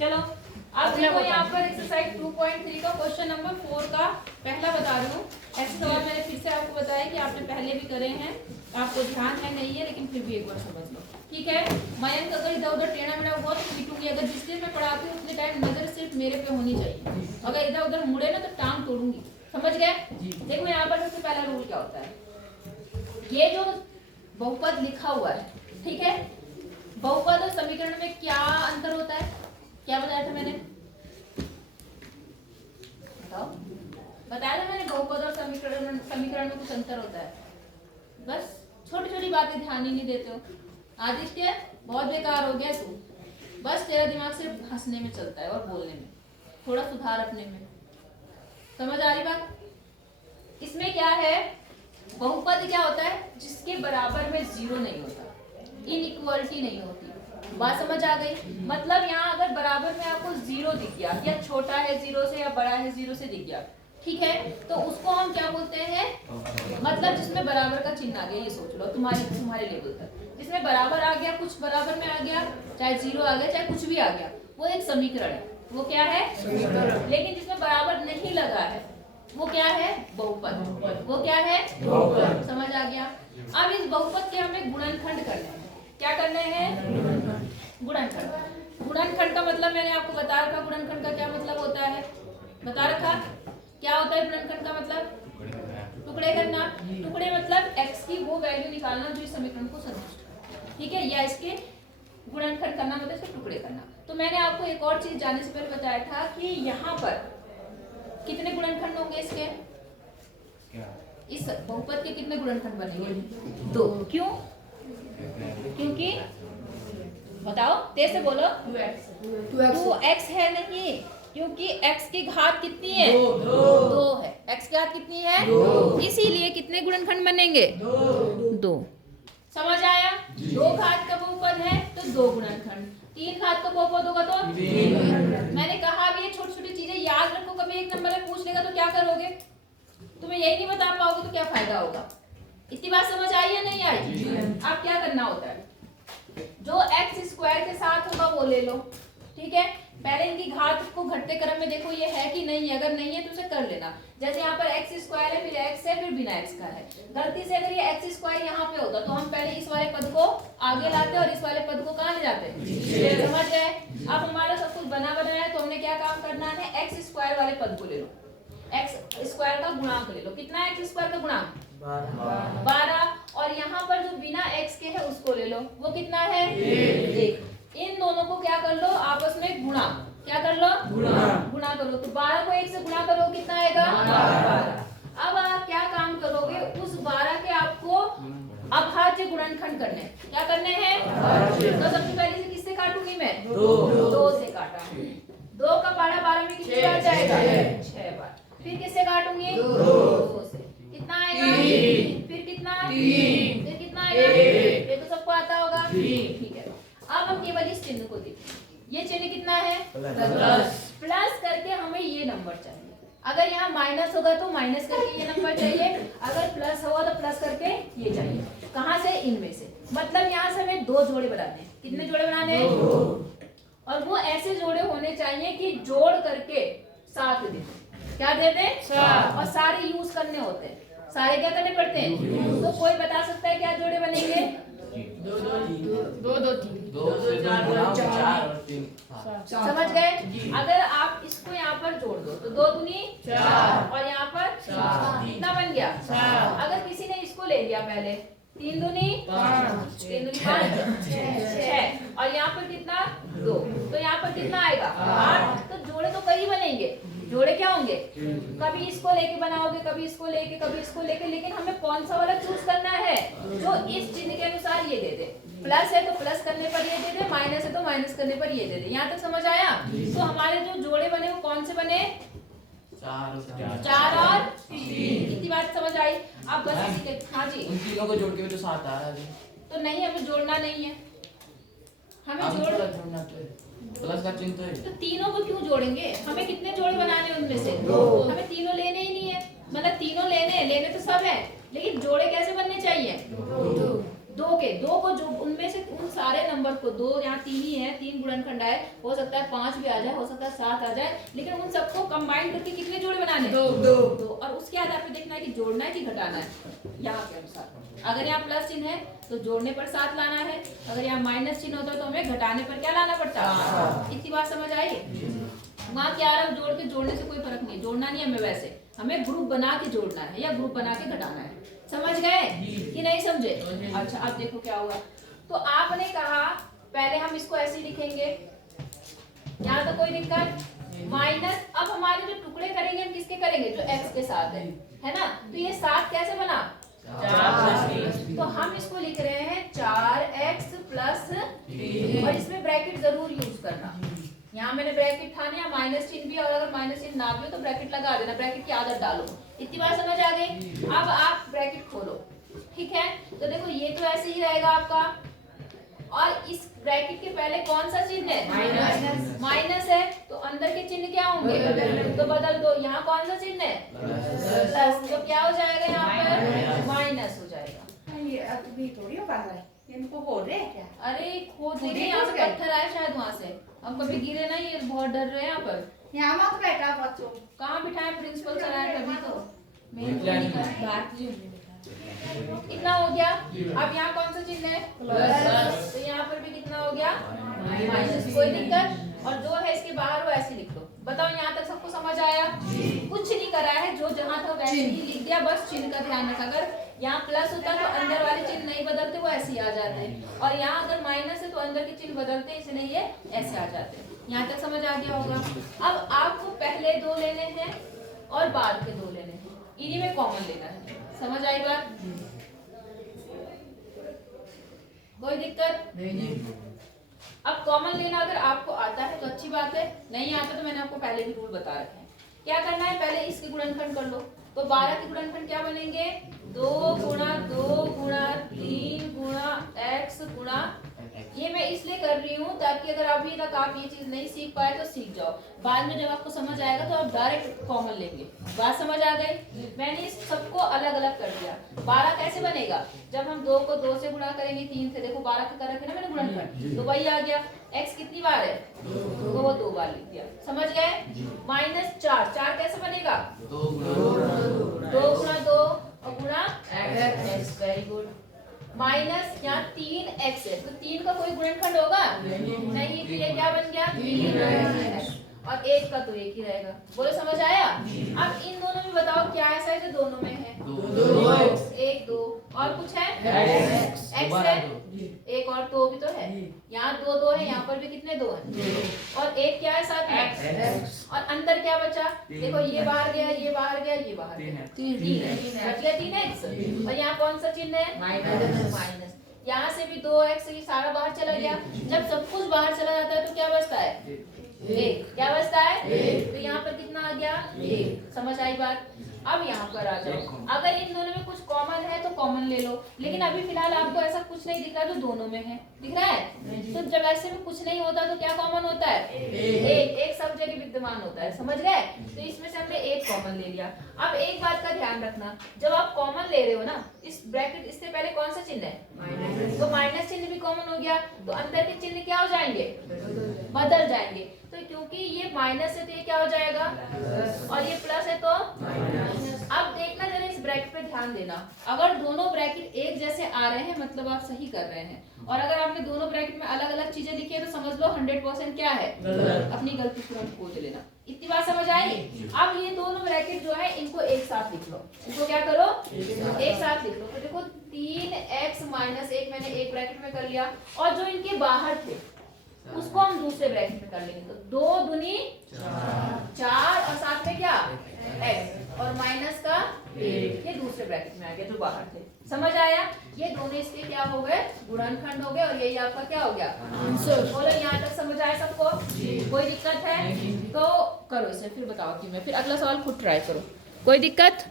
चलो अब देखो यहाँ पर एक्सरसाइज 2.3 का क्वेश्चन नंबर 4 का पहला बता रही हूँ। ऐसे सवाल मैंने फिर से आपको बताया कि आपने पहले भी करे हैं, आपको ध्यान है नहीं है, लेकिन फिर भी एक बार समझ लो, ठीक है। मयंक अगर इधर उधर टेढ़ा मेढ़ा हुआ तो पीटूंगी। अगर जिस दिन मैं पढ़ाती हूँ उतने टाइम नजर सिर्फ मेरे पे होनी चाहिए। अगर इधर उधर मुड़े ना तो टांग तोड़ूंगी, समझ गए। देखो यहाँ पर सबसे पहला रूल क्या होता है, ये जो बहुपद लिखा हुआ है, ठीक है, बहुपद और समीकरण में क्या अंतर होता है, क्या बताया था मैंने, बताओ, बताया था मैंने, बहुपद और समीकरण में कुछ अंतर होता है। बस छोटी छोटी बातें ध्यान ही नहीं देते हो। आदित्य बहुत बेकार हो गया तू, बस तेरा दिमाग सिर्फ हंसने में चलता है और बोलने में, थोड़ा सुधार अपने में। समझ आ रही बात। इसमें क्या है, बहुपद क्या होता है, जिसके बराबर में जीरो नहीं होता, इनइक्वालिटी नहीं होती। बात समझ आ गई। मतलब यहाँ अगर बराबर में आपको जीरो दिख गया, या छोटा है जीरो से या बड़ा है जीरो से दिख गया, ठीक है, तो उसको हम क्या बोलते हैं, मतलब जिसमें बराबर का चिन्ह आ गया, ये सोच लो तुम्हारे लेवल तक, जिसमें बराबर आ गया, कुछ बराबर में आ गया, चाहे जीरो आ गया चाहे कुछ भी आ गया, वो एक समीकरण है। वो क्या है, समीकरण। लेकिन जिसमें बराबर नहीं लगा है वो क्या है, बहुपद। वो क्या है, बहुपद। समझ आ गया। अब इस बहुपद के हमें गुणनखंड करने हैं। क्या करने हैं, गुणनखंड। गुणनखंड का मतलब मैंने आपको बता रखा, गुणनखंड का क्या मतलब होता है, बता रखा। क्या होता है गुणनखंड का मतलब, टुकड़े करना। टुकड़े मतलब x की वो वैल्यू निकालना जो इस समीकरण को संतुष्ट करे, ठीक है, या इसके गुणनखंड करना मतलब इसके टुकड़े करना। तो मैंने आपको एक और चीज जानने से पहले बताया था कि यहाँ पर कितने गुणनखंड होंगे इसके, इस बहुपद के कितने गुणनखंड बनेंगे, 2। क्यों, क्योंकि बताओ तेज से बोलो, 2x है नहीं, क्योंकि x की घात कितनी है, 2 है। x की घात कितनी है, 2। इसीलिए कितने गुणनखंड बनेंगे, 2। समझ आया। 2 घात का बहुपद है तो 2 गुणनखंड, 3 घात का बहुपद होगा तो 3। मैंने कहा भी ये छोटी छोटी चीजें याद रखो, कभी एक नंबर में पूछ लेगा तो क्या करोगे, तुम्हें यही नहीं बता पाओगे तो क्या फायदा होगा। इतनी बात समझ आई या नहीं आई। अब क्या करना होता है, जो x स्क्वायर के साथ होगा वो ले लो, ठीक है। पहले इनकी घात को घटते क्रम में देखो ये है कि नहीं है, अगर नहीं है तो उसे कर लेना। जैसे यहाँ पर x स्क्वायर है, फिर x है, फिर बिना x का है। गलती से अगर ये x स्क्वायर यहाँ पे होता तो हम पहले इस वाले पद को आगे लाते और इस वाले पद को कहाँ ले जाते, समझ गए। अब हमारा सब कुछ बना बनाया तो हमने क्या काम करना है, x स्क्वायर वाले पद को ले लो, x स्क्वायर का गुणांक ले लो। कितना है x स्क्वायर का गुणांक, 12। और यहाँ पर जो बिना x के है उसको ले लो, वो कितना है, 1। इन दोनों को क्या कर लो, आपस में गुणा, क्या कर लो, गुणा करो। तो 12 को 1 से गुणा करो, कितना आएगा, 12। अब आप क्या काम करोगे, उस 12 के आपको अभाज्य गुणनखंड करने, क्या करने हैं, तो सबसे पहले से किससे काटूंगी मैं, 2 से काटा। 2 का पारा 12 में कितनी बार जाएगा, 6 बार। फिर किससे काटूंगी, 2 से, कितना आएगा, फिर कितना, फिर कितना आएगा, ये तो सबको आता होगा, ठीक है। अब हम केवल इस चिन्ह को देखें, ये चिन्ह कितना है, प्लस करके हमें ये नंबर चाहिए। अगर यहाँ माइनस होगा तो माइनस करके ये नंबर चाहिए, अगर प्लस होगा तो प्लस करके ये चाहिए। कहाँ से, इनमें से। मतलब यहाँ से हमें 2 जोड़े बनाने हैं। कितने जोड़े बनाने हैं, 2। और वो ऐसे जोड़े होने चाहिए कि जोड़ करके 7 दे, क्या दे दे, 7। और सारे यूज करने होते हैं, सारे क्या करने पड़ते हैं। तो कोई बता सकता है क्या जोड़े बनेंगे, 2 2 3। समझ गए। अगर आप इसको यहाँ पर जोड़ दो तो 2 दूनी 4 और यहाँ पर 4, कितना बन गया, 4। अगर किसी ने इसको ले लिया पहले, 3 दूनी 5, 3 दूनी 5, 6 और यहाँ पर कितना, 2, तो यहाँ पर कितना आएगा, 8। तो जोड़े तो कई बनेंगे, जोड़े क्या होंगे, कभी इसको लेके बनाओगे, कभी इसको लेके, कभी इसको लेके, लेकिन हमें कौन सा वाला चूज करना है, जो इस चिन्ह के अनुसार ये दे दे। प्लस है तो प्लस करने पर ये दे दे, माइनस है तो माइनस करने पर ये दे दे। यहाँ तक समझ आया। तो हमारे जो जोड़े बने वो कौन से बने, 4 और 3। इतनी बात समझ आई। अब बस इसी के, हाँ जी, उन तीनों को जोड़ के भी तो 7 आ रहा है। तो नहीं, हमें जोड़ना नहीं है, हमें जोड़ना तो है, प्लस का चिन्ह तो है। तो तीनों को क्यों जोड़ेंगे, हमें कितने जोड़े बनाने हैं उनमें से, 2। हमें तीनों लेने ही नहीं है, मतलब तीनों लेने तो सब है, लेकिन जोड़े कैसे बनने चाहिए, 2 ओके, दो को जो उनमें से उन सारे नंबर को, दो यहाँ तीन ही है, तीन गुणनखंड आए, हो सकता है 5 भी आ जाए, हो सकता है 7 आ जाए, लेकिन उन सबको कंबाइन करके कितने जोड़े बनाने? दो। और उसके आधार पे देखना है कि जोड़ना है कि घटाना है, यहाँ के अनुसार। अगर यहाँ प्लस चिन्ह है तो जोड़ने पर 7 लाना है, अगर यहाँ माइनस चिन्ह होता है तो हमें घटाने पर क्या लाना पड़ता है। इतनी बात समझ आई? वहाँ क्या रहा, जोड़ के जोड़ने से कोई फर्क नहीं, जोड़ना नहीं हमें, वैसे हमें ग्रुप बना के जोड़ना है या ग्रुप बना के घटाना है। समझ गए कि नहीं समझे? अच्छा, अब देखो क्या होगा। तो आपने कहा पहले हम इसको ऐसे ही लिखेंगे, यहाँ तो कोई दिक्कत माइनस। अब हमारे जो टुकड़े करेंगे हम किसके करेंगे? जो x के साथ है ना। तो ये 7 कैसे बना? 4 तो हम इसको लिख रहे हैं 4x प्लस 3, और इसमें ब्रैकेट जरूर यूज करना। यहाँ मैंने ब्रैकेट था ना, माइनस चिन्ह भी, और अगर माइनस चिन्ह ना भी हो तो ब्रैकेट लगा देना, ब्रैकेट की आदत डालो। इतनी बात समझ आ गई? अब आप ब्रैकेट खोलो, ठीक है। तो देखो ये तो ऐसे ही रहेगा आपका, और इस ब्रैकेट के पहले कौन सा चिन्ह है? माइनस है, तो अंदर के चिन्ह क्या होंगे? तो बदल दो। यहाँ कौन सा चिन्ह है? प्लस, तो क्या हो जाएगा? यहाँ पर माइनस हो जाएगा। ये अभी थोड़ी हो पा रहा है, इनको हो रहे हैं क्या? अरे खोद देंगे, यहाँ से पत्थर आए शायद वहाँ से, हम कभी गिरे ना, ये बहुत डर रहे हैं यहाँ पर। यहाँ मत बैठा बच्चों, कहाँ बिठाए? प्रिंसिपल सर आए तभी तो। इतना हो गया। अब यहाँ कौन सा चिन्ह है? प्लस, तो यहाँ पर भी कितना हो गया? माइनस। कोई दिक्कत? और जो है इसके बाहर वो ऐसे लिख लो। बताओ यहाँ तक सबको समझ आया? कुछ नहीं करा है, जो जहाँ था वैसे ही लिख दिया, बस चिन्ह का ध्यान रखा। अगर यहाँ प्लस होता तो अंदर वाले चिन्ह नहीं बदलते, वो ऐसे ही आ जाते, और यहाँ अगर माइनस है तो अंदर के चिन्ह बदलते, इसलिए ये ऐसे आ जाते। यहाँ तक समझ आ गया होगा? अब आपको पहले 2 लेने हैं और बाद के 2 लेने हैं, इन्हीं में कॉमन लेना है। समझ आई बात? कोई दिक्कत नहीं? अब कॉमन लेना अगर आपको आता है तो अच्छी बात है, नहीं आता तो मैंने आपको पहले भी रूल बता रखे हैं। क्या करना है? पहले इसके गुणनखंड कर लो। तो 12 के गुणनखंड क्या बनेंगे? 2 गुणा 2 गुणा 3 गुणा x गुणा, ये मैं इसलिए कर रही हूँ ताकि अगर अभी तक आप ये चीज नहीं सीख पाए तो सीख जाओ। बाद में जब आपको समझ आएगा तो आप डायरेक्ट कॉमन लेंगे। बात समझ आ गई? मैंने इस सबको अलग अलग कर दिया। 12 कैसे बनेगा? जब हम 2 को 2 से गुणा करेंगे 3 से, देखो 12 के कर रखे ना मैंने गुणनखंड, तो वही आ गया। x कितनी बार है? तो वो 2 बार लिख दिया। समझ गए? माइनस 4, 4 कैसे बनेगा? 2 गुणा 2 और गुणा x। Very good. माइनस यहाँ 3x है, तो 3 का कोई गुणनखंड होगा नहीं, तो ये क्या बन गया? 3x, और 1 का तो 1 ही रहेगा। बोलो समझ आया? अब इन दोनों में बताओ क्या ऐसा है जो दोनों में है? 1 2, और कुछ है? x है, 1 और 2 भी तो है। यहाँ 2 2 है, यहाँ पर भी कितने 2 हैं, और 1 क्या है साथ में, और अंदर क्या बचा? देखो ये बाहर गया, ये बाहर गया, ये बाहर गया, 3 बच गया 3x, और यहाँ कौन सा चिन्ह है? माइनस। यहाँ से भी 2x, ये सारा बाहर चला गया। जब सब कुछ बाहर चला जाता है तो क्या बचता है? 1। क्या बचता है? तो यहाँ पर कितना आ गया? 1। समझ आई बात? अब यहाँ पर आ जाओ, अगर इन दोनों में कुछ कॉमन है तो कॉमन ले लो, लेकिन अभी फिलहाल आपको ऐसा कुछ नहीं दिख रहा जो दोनों में है। दिख रहा है? तो जब ऐसे में कुछ नहीं होता तो क्या कॉमन होता है? एक सब जगह विद्यमान होता है। समझ गए? तो इसमें से हमने 1 कॉमन ले लिया। अब एक बात का ध्यान रखना, जब आप कॉमन ले रहे हो ना, इस ब्रैकेट इससे पहले कौन सा चिन्ह है? तो माइनस चिन्ह भी कॉमन हो गया, तो अंदर के चिन्ह क्या हो जाएंगे? बदल जाएंगे। तो क्योंकि ये माइनस है तो ये क्या हो जाएगा? और ये प्लस है तो अब देखना जरा, इस ब्रैकेट पे ध्यान देना। अगर दोनों ब्रैकेट एक जैसे आ रहे हैं मतलब आप सही कर रहे हैं, और अगर आपने दोनों ब्रैकेट में अलग अलग चीजें लिखी है तो समझ लो 100% क्या है? अपनी गलती तुरंत खोज लेना। इतनी बात समझ आई? अब ये दोनों ब्रैकेट जो है इनको एक साथ लिख लो। इनको क्या करो? एक साथ लिख लो। तो देखो 3x माइनस 1 मैंने एक ब्रैकेट में कर लिया, और जो इनके बाहर थे उसको हम दूसरे ब्रैकेट में कर लेंगे। तो 2 दूनी 4, और साथ में क्या? x, और माइनस का 1, ये दूसरे ब्रैकेट में आ गया जो बाहर थे। समझ आया? ये दोनों इसके क्या हो गए? गुणनखंड हो गए, और यही आपका क्या हो गया? आंसर। बोलो यहाँ तक समझ आया सबको? कोई दिक्कत है तो करो इसे, फिर बताओ कि मैं फिर अगला सवाल खुद ट्राई करो। कोई दिक्कत?